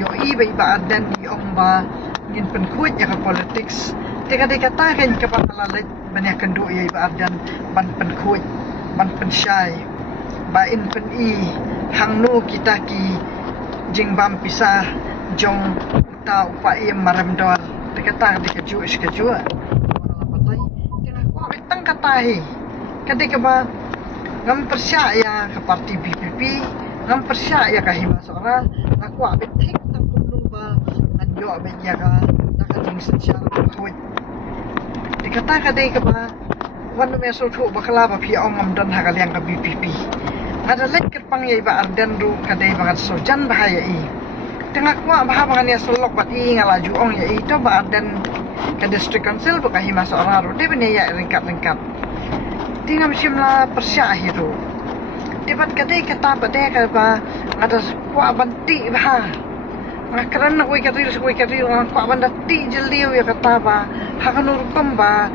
yo iba adan di ba ngin penkuit ya ka politics teka kata kan ka palalit banyak kendo ya iba adan ban penkuit ban pensyai ba in pen I hangno kita ki jing bam pisah jong ta upa I maramdol teka ta di kaju iskajua patay teka ko bitang katahi kadika ba ngam persyaya ke parti BPP ngam persyaya ka himasora aku abit hik tak tulung ba anjo abit ya ka nakajing secara kuit dikata kadika ba wan me so thu bakala ba phi ongam dan hakalyang ka BPP ada lekir pang ya iba ardan ru kadai bangat so jan bahaya I tengah kuat bahaya bangan ya selok bat I ngalaju ong ya itu ba ardan ke district council ba ka himasora ru de bene ya ringkat tinggal mesimlah persyak itu. Tibat kadai kata badai kata ada kuat banti bah. Kerana kui keril kuat bandati jeliu ya kata bah. Hakanur kemba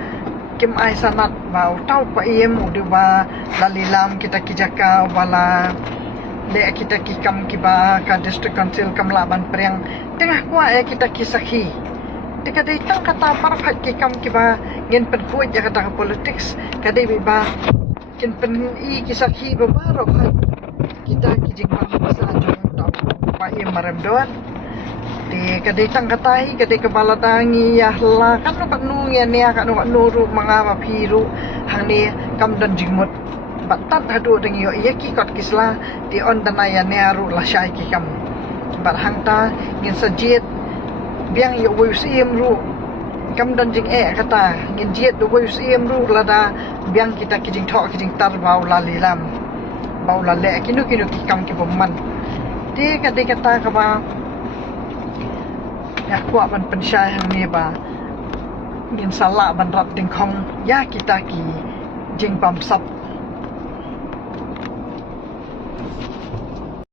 kim ai sanat bah. Tahu pa iem udah bah lalilam kita kijaka bala le kita kikam kiba ka district council kam laban priang tengah kuat ya kita kisaki. Kadai tang kata parfat kikam kiba ngin penkuit ya kata politics kadai biba kin pen I kisaki babaro kita kijing bangsa jong tau pa I maramdon di kadai tang katai kadai kepala tangi ya la kan no kanu ya ne kan no nuru mangama phiru hang ni kam dan jingmut batat hadu deng yo ya ki kot kisla di on danaya ne aru la syai kikam bar hang ta ngin sajit biang yo wisiem ru kam dan jing kata ngin jiet do wisiem ru lada biang kita kijing thok kijing tar bau lalilam bau lale kinu kikam ki bomman de kata ka ba ya kuat ban pensyai hang ni ba ngin salah ban rat ding khong ya kita ki jing pam sap